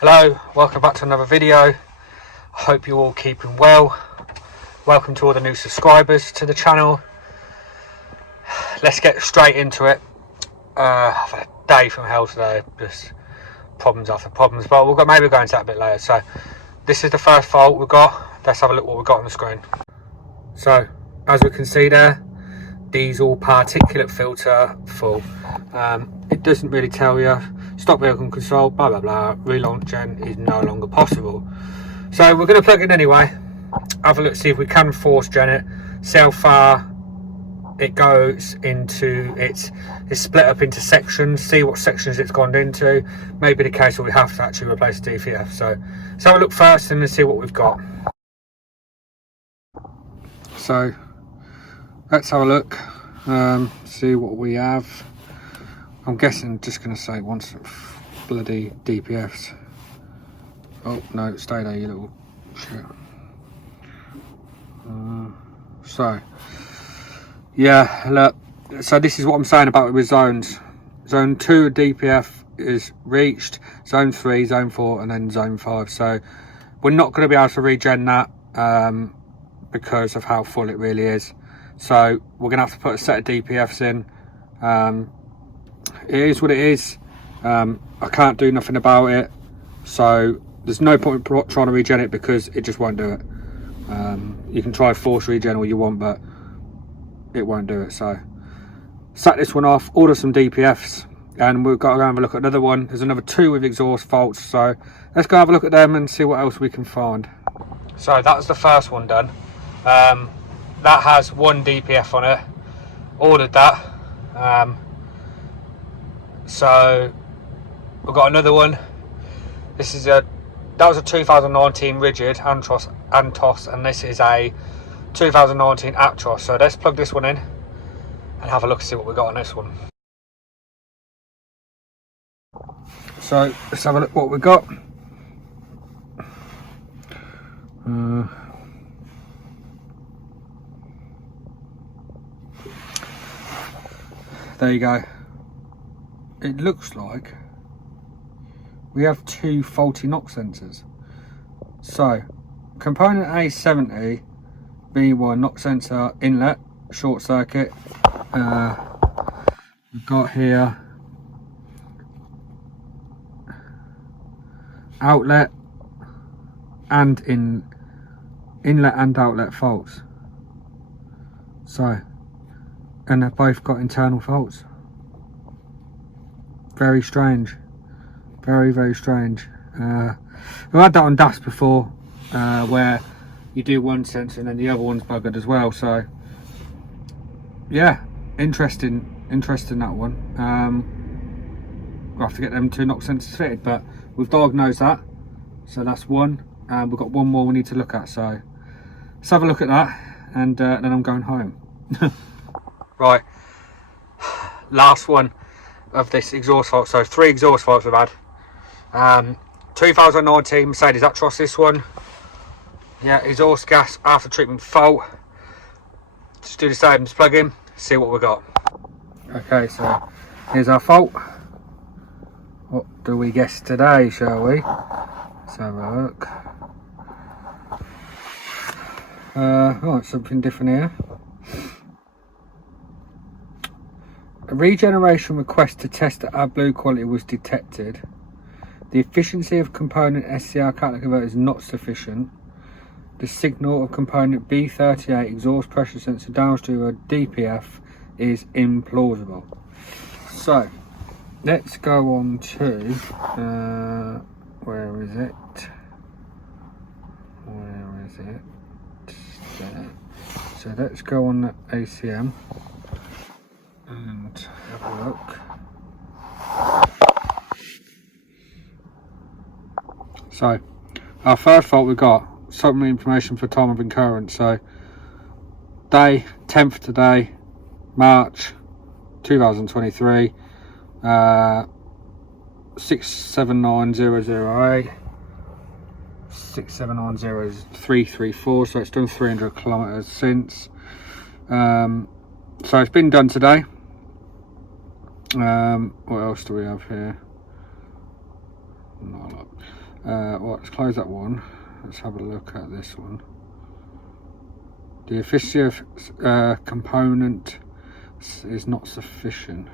Hello, welcome back to another video. I hope you're all keeping well. Welcome to all the new subscribers to the channel. Let's get straight into it. I've had a day from hell today, just problems after problems, but maybe we'll go into that a bit later. So this is the first fault we've got. Let's have a look what we've got on the screen. So as we can see there, diesel particulate filter full. It doesn't really tell you. Stop vehicle control, blah blah blah. Relaunch gen is no longer possible. So we're going to plug it in anyway. Have a look, see if we can force gen it. See how far it goes into. It's split up into sections. See what sections it's gone into. Maybe the case where we have to actually replace the DPF. So let's have a look first and then see what we've got. So let's have a look. See what we have. I'm guessing just going to say once bloody DPFs. Oh no, stay there, you little shit. So yeah, look. So this is what I'm saying about it with zones. Zone 2 DPF is reached. Zone 3, Zone 4, and then Zone 5. So we're not going to be able to regen that because of how full it really is. So we're going to have to put a set of DPFs in. It is what it is. I can't do nothing about it, so there's no point trying to regen it because it just won't do it. You can try force regen all you want, but it won't do it. So sack this one off, order some DPFs, and we've got to go have a look at another one. There's another 2 with exhaust faults, so let's go have a look at them and see what else we can find. So that was the first one done. That has 1 DPF on it. Ordered that. So we've got another one. This is that was a 2019 rigid Actros, and this is a 2019 Actros. So let's plug this one in and have a look and see what we got on this one. So let's have a look what we got. There you go. It looks like we have 2 faulty knock sensors. So component A70 B1 knock sensor inlet short circuit. We've got here outlet and inlet and outlet faults. So, and they've both got internal faults. Very strange, very strange. We've had that on DAS before, where you do one sensor and then the other one's buggered as well. So yeah, interesting that one. We'll have to get them 2 knock sensors fitted, but we've diagnosed that, so that's one. We've got one more we need to look at, so let's have a look at that, and then I'm going home. Right, last one of this exhaust fault. So 3 exhaust faults we've had. 2019 Mercedes Actros, this one. Yeah, exhaust gas after treatment fault. Just do the same, just plug in, see what we got. Okay, so here's our fault. What do we guess today, shall we? Let's have a look. Oh, something different here. A regeneration request to test that AdBlue quality was detected. The efficiency of component SCR catalytic converter is not sufficient. The signal of component B38 exhaust pressure sensor downstream of DPF is implausible. So let's go on to where is it? There. So let's go on the ACM and have a look. So our first fault we got summary information for time of incurrence. So day 10th today, March 2023, 679008, 67900334. So it's done 300 kilometers since. So it's been done today. What else do we have here? Well, let's close that one. Let's have a look at this one. The efficiency of component is not sufficient.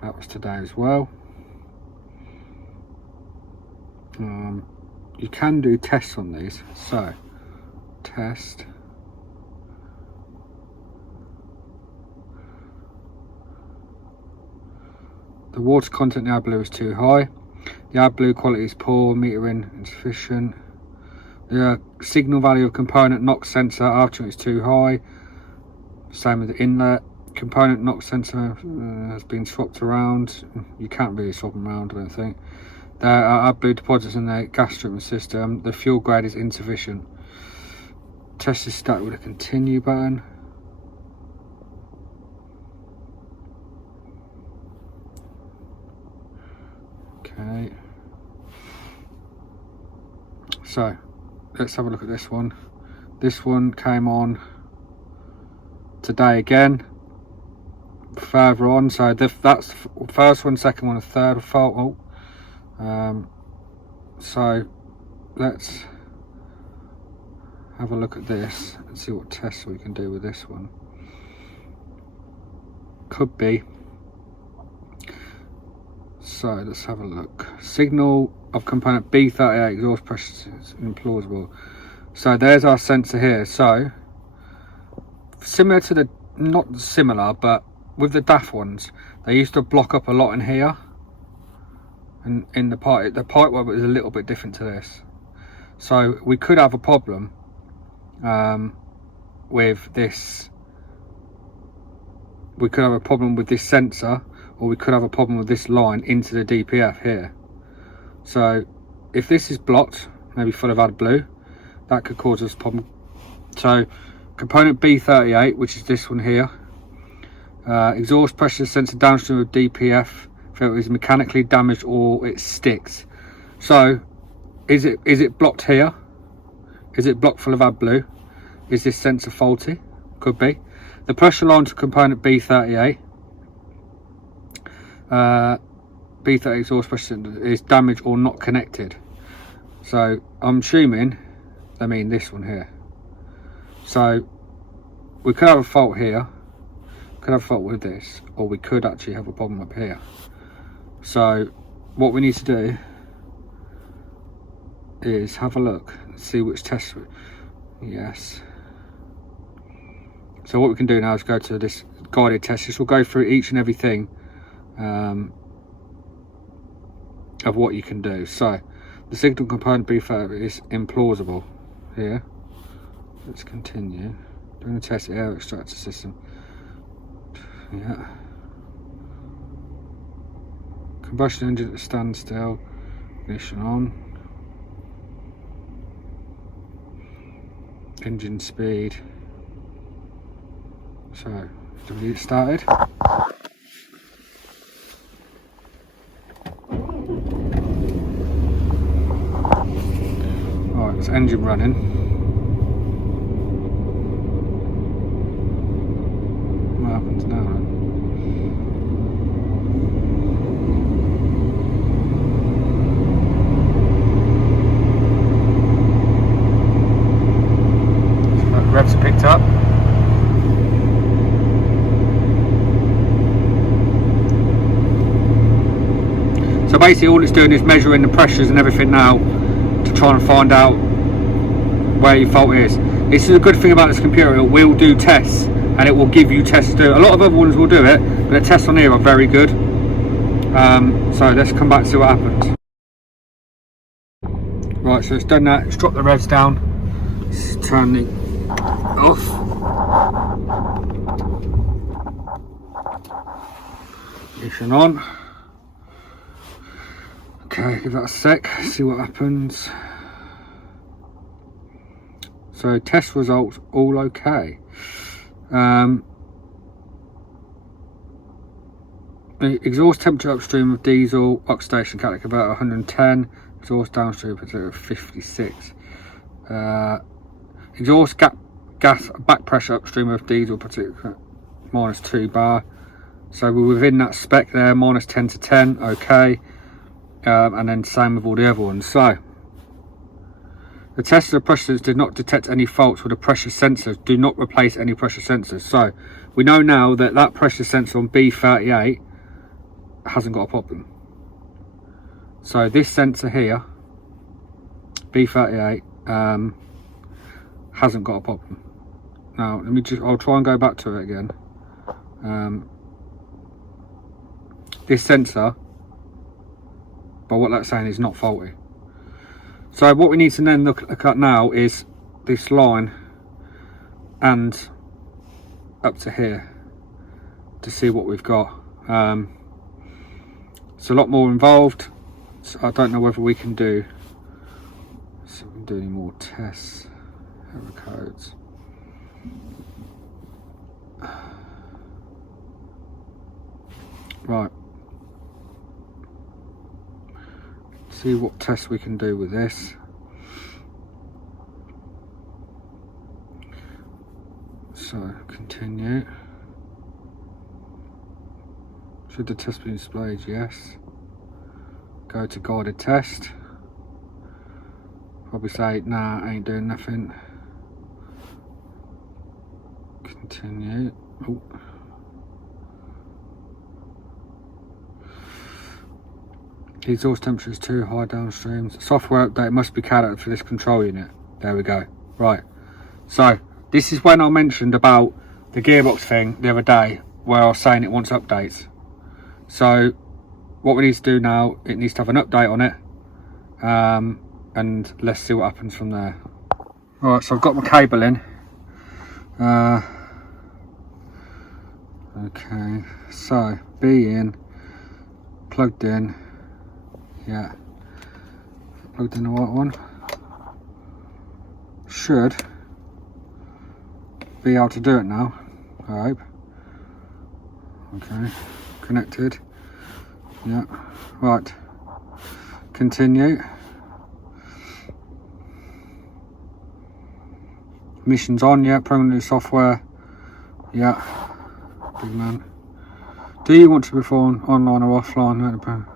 That was today as well. You can do tests on these. So, test. The water content in the AdBlue is too high. The AdBlue quality is poor, metering insufficient. The signal value of component NOx sensor after is too high. Same with the inlet. Component NOx sensor has been swapped around. You can't really swap them around, I don't think. There are AdBlue deposits in the gas treatment system. The fuel grade is insufficient. Test is started with a continue button. Okay. So let's have a look at this one. This one came on today again. Further on, so that's the first one, second one, and third fault. So let's have a look at this and see what tests we can do with this one. Could be. So let's have a look. Signal of component B38 exhaust pressure is implausible. So there's our sensor here. So similar to the, not similar, but with the DAF ones, they used to block up a lot in here. And in the pipe work is a little bit different to this. So we could have a problem with this. We could have a problem with this sensor, or we could have a problem with this line into the DPF here. So if this is blocked, maybe full of AdBlue, that could cause us a problem. So component B38, which is this one here, exhaust pressure sensor downstream of DPF filter is mechanically damaged or it sticks. So is it blocked here? Is it blocked full of AdBlue? Is this sensor faulty? Could be. The pressure line to component B38, B38 exhaust pressure is damaged or not connected. So I'm assuming they mean this one here. So we could have a fault here, could have a fault with this, or we could actually have a problem up here. So what we need to do is have a look and see which test. Yes. So what we can do now is go to this guided test. This will go through each and everything of what you can do. So the signal component B38 is implausible here. Let's continue. Doing a test air extractor system. Yeah. Combustion engine at standstill. Ignition on. Engine speed. So, do we get started? Alright, it's engine running. What happens now? So, revs are picked up. So basically all it's doing is measuring the pressures and everything now to try and find out where your fault is. This is a good thing about this computer, it will do tests and it will give you tests to do. A lot of other ones will do it, but the tests on here are very good. So let's come back to see what happens. Right, so it's done that, it's dropped the revs down, it's turning off. Ignition on. Okay, give that a sec, see what happens. So test results all okay. The exhaust temperature upstream of diesel oxidation catalytic about 110, exhaust downstream of 56. Exhaust gas back pressure upstream of diesel particulate -2 bar. So we're within that spec there, -10 to 10, okay. and then same with all the other ones. So the test of the pressure sensors did not detect any faults with the pressure sensors. Do not replace any pressure sensors. So we know now that that pressure sensor on B38 hasn't got a problem. So this sensor here, B38, hasn't got a problem. Now let me I'll try and go back to it again. This sensor, but what that's saying is not faulty. So what we need to then look at now is this line and up to here to see what we've got. It's a lot more involved, so I don't know whether we can do any more tests, error codes. Right, see what tests we can do with this. So continue. Should the test be displayed? Yes. Go to guided test. Probably say nah, ain't doing nothing. Continue. Oh. The exhaust temperature is too high downstream. Software update must be carried out for this control unit. There we go. Right. So this is when I mentioned about the gearbox thing the other day, where I was saying it wants updates. So what we need to do now, it needs to have an update on it, and let's see what happens from there. Right, so I've got my cable in. Okay, so B in, plugged in. Yeah, plugged in the right one. Should be able to do it now, I hope. Okay, connected. Yeah, right. Continue. Emissions on, yeah, permanently software. Yeah, big man. Do you want to perform online or offline?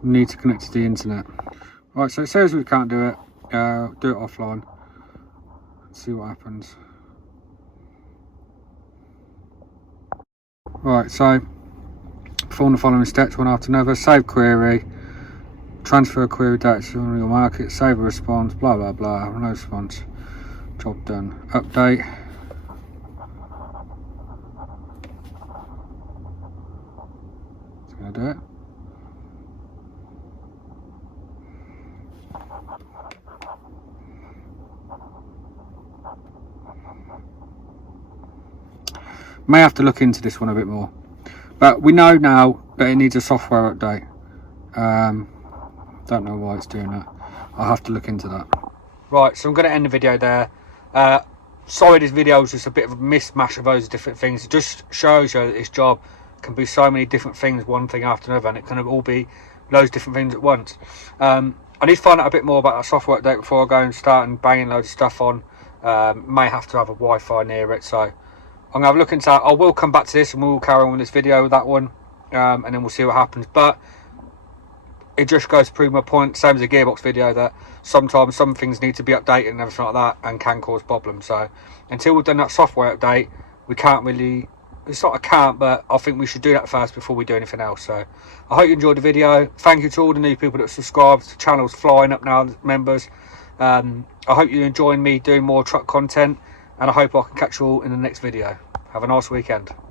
Need to connect to the internet. Right, so it says we can't do it. Do it offline. See what happens. Right, so perform the following steps one after another. Save query, transfer query data to your market, save a response, blah blah blah. No response. Job done. Update. It's gonna do it. May have to look into this one a bit more, but we know now that it needs a software update. Don't know why it's doing that. I'll have to look into that. Right, so I'm going to end the video there. Sorry, this video is just a bit of a mismatch of those different things. It just shows you that this job can be so many different things, one thing after another, and it can all be loads of different things at once. I need to find out a bit more about that software update before I go and start and banging loads of stuff on. May have to have a Wi-Fi near it, so I'm going to have a look into that. I will come back to this and we'll carry on with this video with that one, and then we'll see what happens. But it just goes to prove my point, same as the gearbox video, that sometimes some things need to be updated and everything like that, and can cause problems. So until we've done that software update, we can't really, it's not a can't, but I think we should do that first before we do anything else. So I hope you enjoyed the video. Thank you to all the new people that have subscribed. The channel's flying up now, members. I hope you're enjoying me doing more truck content, and I hope I can catch you all in the next video. Have a nice weekend.